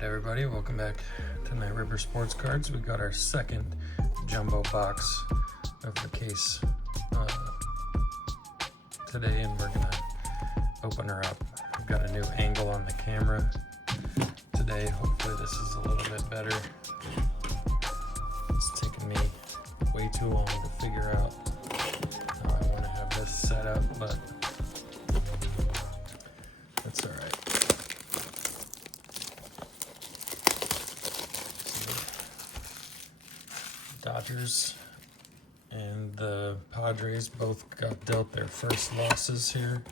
Alright everybody, welcome back to Night River Sports Cards. We got our second jumbo box of the case today, and we're gonna open her up. I've got a new angle on the camera today. Hopefully this is a little bit better. It's taken me way too long to figure out how I want to have this set up, but that's alright. Dodgers and the Padres both got dealt their first losses here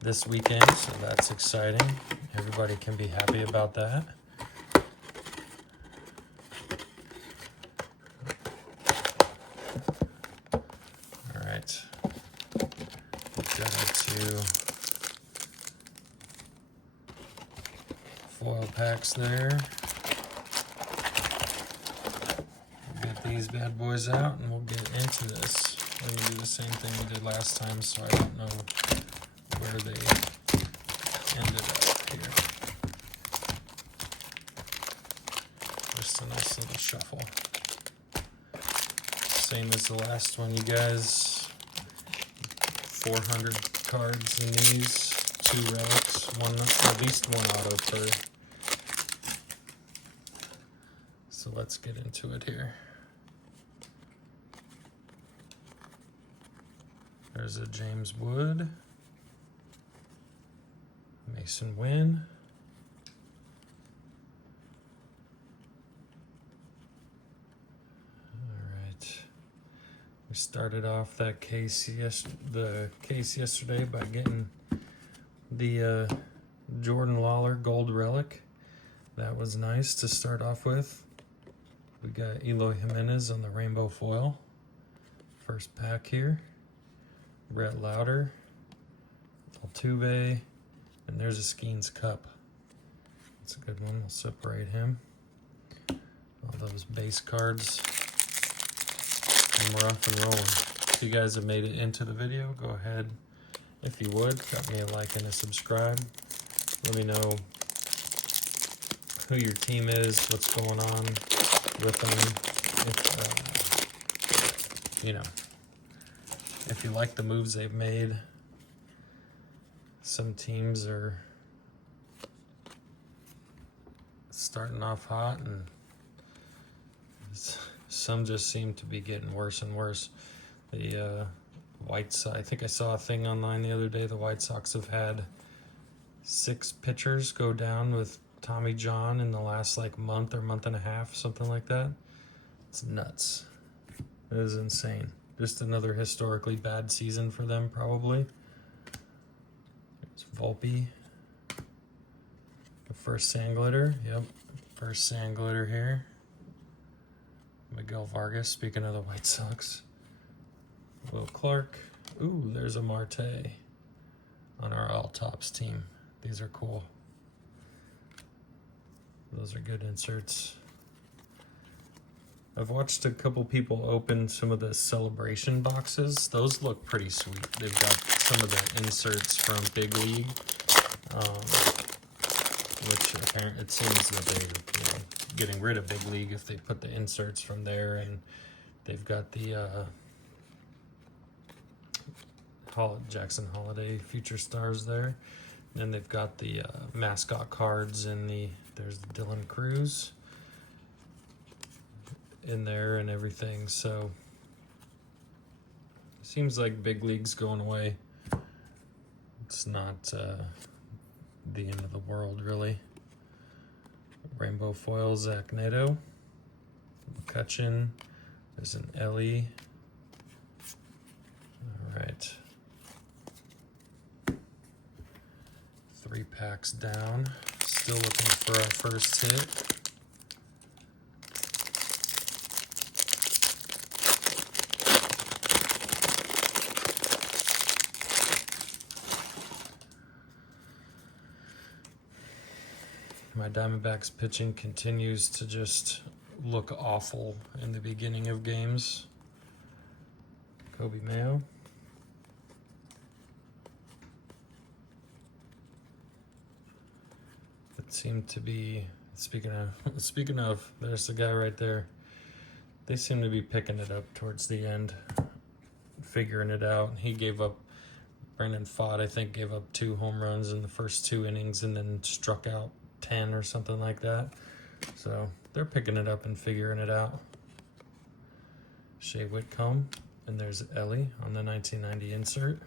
this weekend, so that's exciting. Everybody can be happy about that. All right, we've got our two foil packs there. These bad boys out and we'll get into this. We're gonna do the same thing we did last time, so I don't know where they ended up here. Just a nice little shuffle. Same as the last one, you guys. 400 cards in these, 2 relics, at least one auto per. So let's get into it here. There's a James Wood, Mason Wynn, all right. We started off that case yesterday by getting the Jordan Lawler gold relic. That was nice to start off with. We got Eloy Jimenez on the rainbow foil. First pack here. Brett Lauder, Altuve, and there's a Skeens Cup. That's a good one. We'll separate him. All those base cards. And we're off and rolling. If you guys have made it into the video, go ahead, if you would, drop me a like and a subscribe. Let me know who your team is, what's going on with them. If you like the moves they've made. Some teams are starting off hot, and some just seem to be getting worse and worse. The White Sox, I think I saw a thing online the other day, the White Sox have had 6 pitchers go down with Tommy John in the last month or month and a half, something like that. It's nuts. It is insane. Just another historically bad season for them, probably. There's Volpe. The first sand glitter. Yep, first sand glitter here. Miguel Vargas, speaking of the White Sox. Will Clark. Ooh, there's a Marte on our all-tops team. These are cool. Those are good inserts. I've watched a couple people open some of the celebration boxes. Those look pretty sweet. They've got some of the inserts from Big League, which apparently it seems that they're getting rid of Big League if they put the inserts from there, and they've got the Jackson Holiday Future Stars there. Then they've got the mascot cards and there's Dylan Cruz in there and everything, so seems like Big League's going away. It's not the end of the world, really. Rainbow foil, Zach Neto, McCutcheon, there's an Ellie. All right, 3 packs down, still looking for our first hit. My Diamondbacks pitching continues to just look awful in the beginning of games. Kobe Mayo. It seemed to be Speaking of, there's the guy right there. They seem to be picking it up towards the end, figuring it out. He gave up. Brandon Pfaadt, I think, gave up 2 home runs in the first 2 innings and then struck out 10 or something like that. So they're picking it up and figuring it out. Shea Whitcomb, and there's Ellie on the 1990 insert.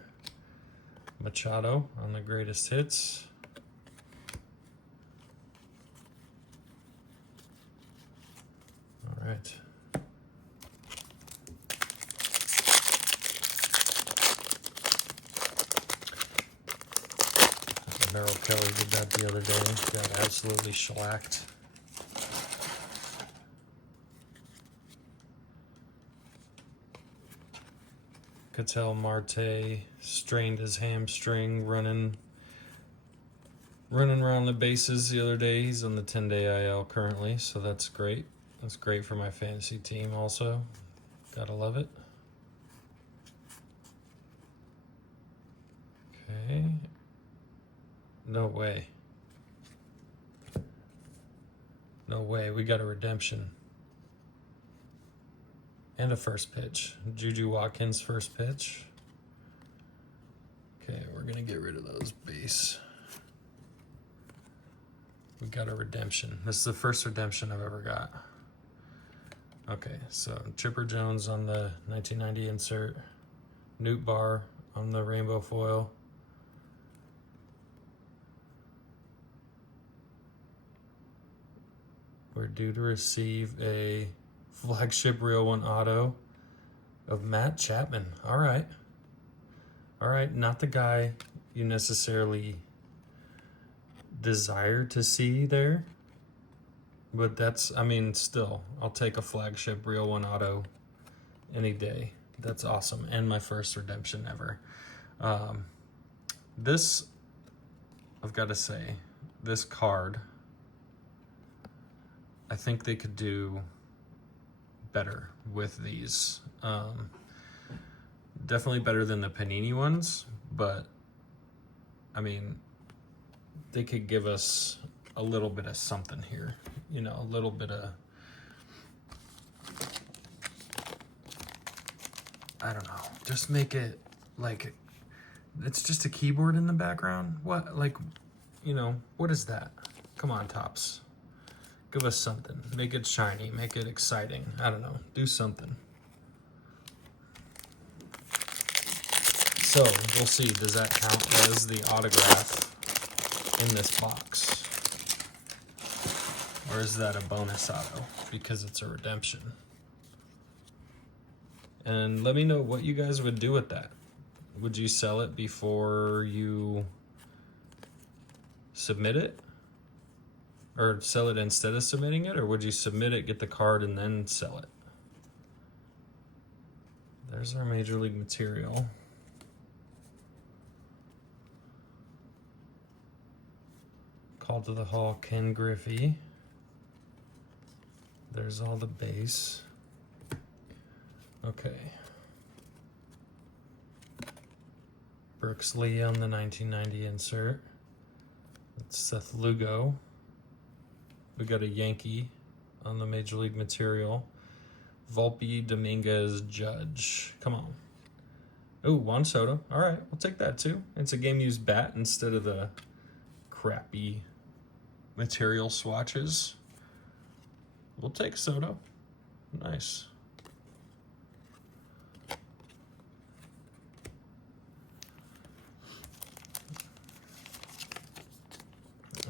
Machado on the greatest hits. All right. Merrill Kelly did that the other day. Got absolutely shellacked. Ketel Marte strained his hamstring running around the bases the other day. He's on the 10-day IL currently, so that's great. That's great for my fantasy team also. Gotta love it. Okay. No way. No way. We got a redemption. And a first pitch. Juju Watkins first pitch. Okay, we're going to get rid of those base. We got a redemption. This is the first redemption I've ever got. Okay, so Chipper Jones on the 1990 insert. Newt Barr on the rainbow foil. We're due to receive a flagship Real One auto of Matt Chapman. All right. All right, not the guy you necessarily desire to see there. But that's, I mean, still, I'll take a flagship Real One auto any day. That's awesome. And my first redemption ever. This, I've got to say, this card, I think they could do better with these. Definitely better than the Panini ones, but I mean, they could give us a little bit of something here. You know, a little bit of, I don't know, just make it like, it's just a keyboard in the background. What, like, you know, what is that? Come on, Topps. Give us something. Make it shiny. Make it exciting. I don't know. Do something. So, we'll see. Does that count as the autograph in this box? Or is that a bonus auto? Because it's a redemption. And let me know what you guys would do with that. Would you sell it before you submit it? Or sell it instead of submitting it? Or would you submit it, get the card, and then sell it? There's our Major League material. Call to the Hall, Ken Griffey. There's all the base. Okay. Brooks Lee on the 1990 insert. That's Seth Lugo. We got a Yankee on the Major League material. Volpe, Dominguez, Judge. Come on. Oh, Juan Soto. All right, we'll take that too. It's a game-used bat instead of the crappy material swatches. We'll take Soto. Nice.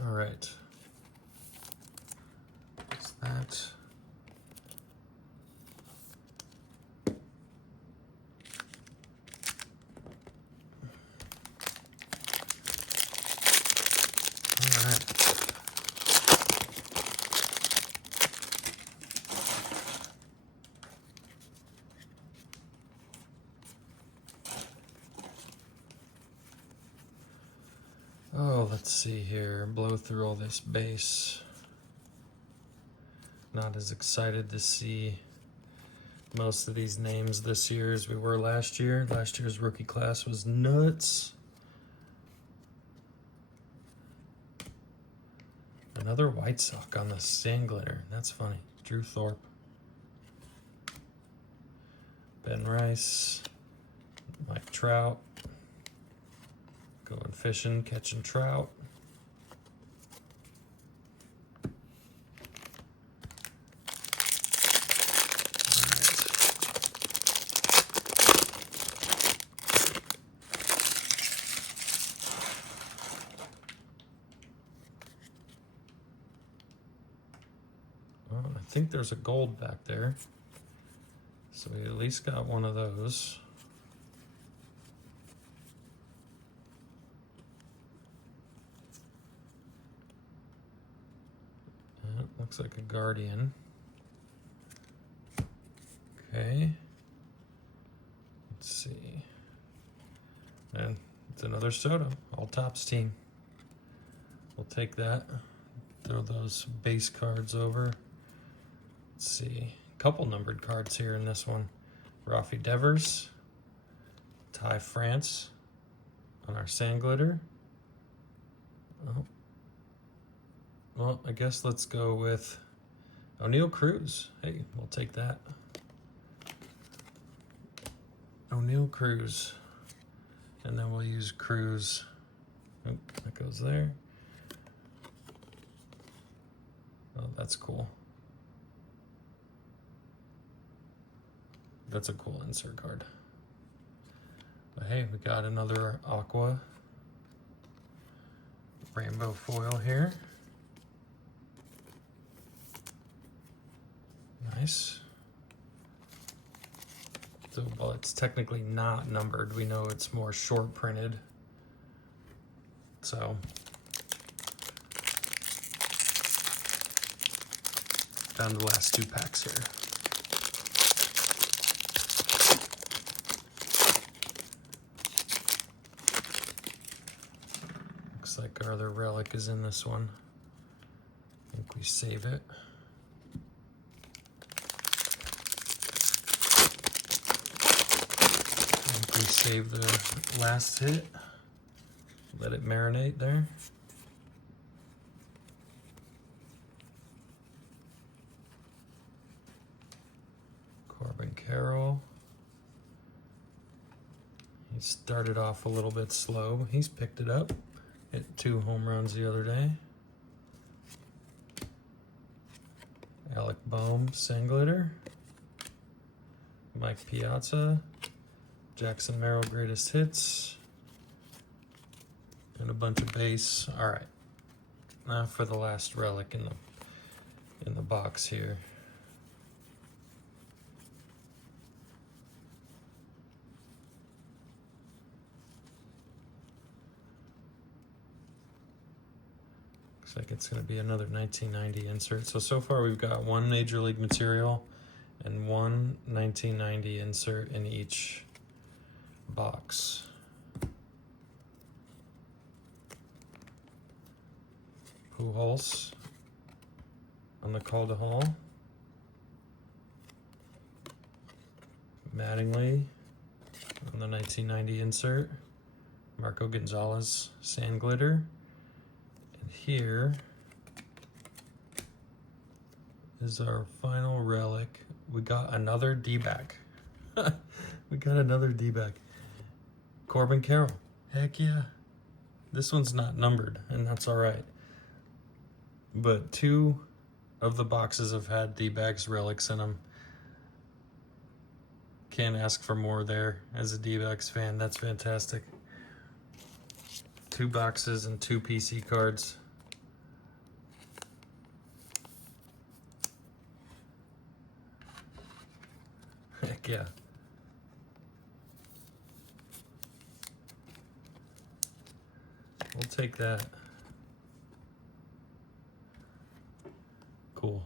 All right. What's that? All right. Oh, let's see here. Blow through all this base. Not as excited to see most of these names this year as we were last year. Last year's rookie class was nuts. And Another White Sox on the sand glitter. That's funny. Drew Thorpe. Ben Rice. Mike Trout. Going fishing, catching trout. Well, I think there's a gold back there. So we at least got one of those. Looks like a Guardian. Okay. Let's see. And it's another Soto, all tops team. We'll take that. Throw those base cards over. Let's see. A couple numbered cards here in this one. Rafi Devers. Ty France on our sand glitter. Oh. Well, I guess let's go with O'Neal Cruz. Hey, we'll take that. O'Neal Cruz. And then we'll use Cruz. Oh, that goes there. Oh, that's cool. That's a cool insert card. But hey, we got another Aqua rainbow foil here. Nice. So, well, it's technically not numbered. We know it's more short printed. So, down to the last 2 packs here. Looks like our other relic is in this one. I think we save it. We save the last hit, let it marinate there. Corbin Carroll. He started off a little bit slow. He's picked it up. Hit 2 home runs the other day. Alec Boehm, sand glitter. Mike Piazza. Jackson Merrill greatest hits. And a bunch of base. All right. Now for the last relic in the box here. Looks like it's going to be another 1990 insert. So far we've got 1 Major League material and 1 1990 insert in each box. Pujols on the Call to Hall. Mattingly on the 1990 insert. Marco Gonzalez sand glitter. And here is our final relic. We got another D-back. We got another D-back. Corbin Carroll. Heck yeah. This one's not numbered, and that's all right. But 2 of the boxes have had D-backs relics in them. Can't ask for more there as a D-backs fan. That's fantastic. 2 boxes and 2 PC cards. Heck yeah. We'll take that. Cool.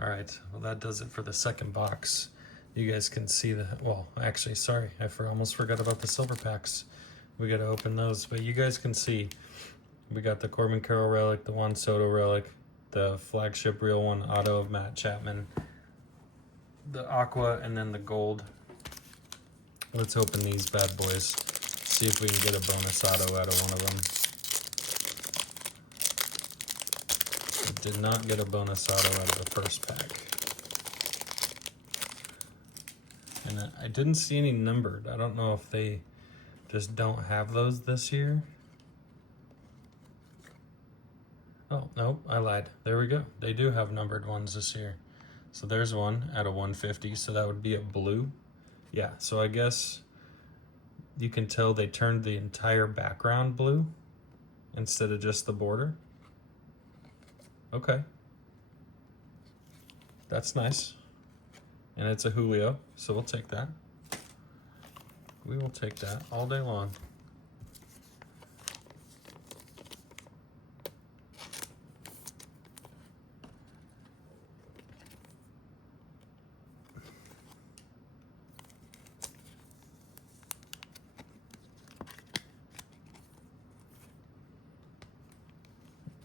All right, well that does it for the second box. You guys can see that. Well, actually, sorry, I almost forgot about the silver packs. We got to open those, but you guys can see we got the Corbin Carroll relic, the Juan Soto relic, the flagship real one auto of Matt Chapman, the aqua, and then the gold. Let's open these bad boys. See if we can get a bonus auto out of one of them. did not get a bonus auto out of the first pack. And I didn't see any numbered. I don't know if they just don't have those this year. Oh, no, I lied. There we go. They do have numbered ones this year. So there's one out of 150, so that would be a blue. Yeah, so I guess you can tell they turned the entire background blue instead of just the border. Okay. That's nice. And it's a Julio, so we'll take that. We will take that all day long.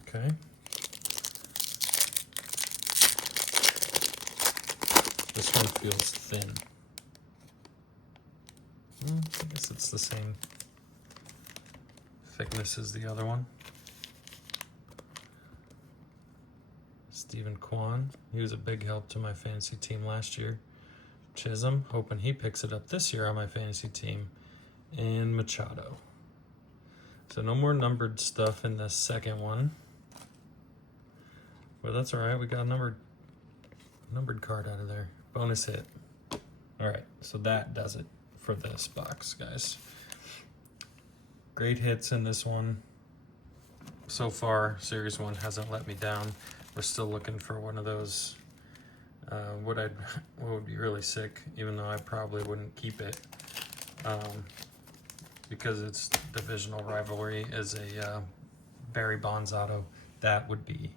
Okay. This one feels thin. I guess it's the same thickness as the other one. Stephen Kwan, he was a big help to my fantasy team last year. Chisholm, hoping he picks it up this year on my fantasy team. And Machado. So no more numbered stuff in the second one. But that's all right, we got a numbered card out of there. Bonus hit. All right, so that does it for this box, guys. Great hits in this one. So far, Series 1 hasn't let me down. We're still looking for one of those, what would be really sick, even though I probably wouldn't keep it, because it's divisional rivalry, is a Barry Bonds auto. That would be,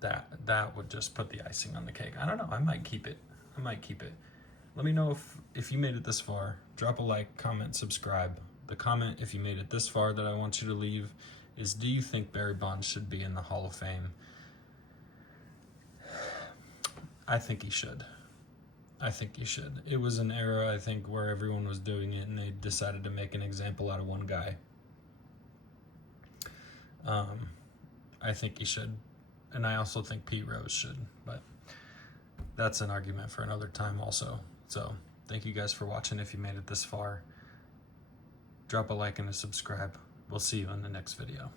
that would just put the icing on the cake. I don't know, I might keep it. Let me know if you made it this far. Drop a like, comment, subscribe. The comment, if you made it this far, that I want you to leave is, do you think Barry Bonds should be in the Hall of Fame? I think he should. It was an era, I think, where everyone was doing it and they decided to make an example out of one guy. I think he should. And I also think Pete Rose should, but that's an argument for another time also. So thank you guys for watching. If you made it this far, drop a like and a subscribe. We'll see you in the next video.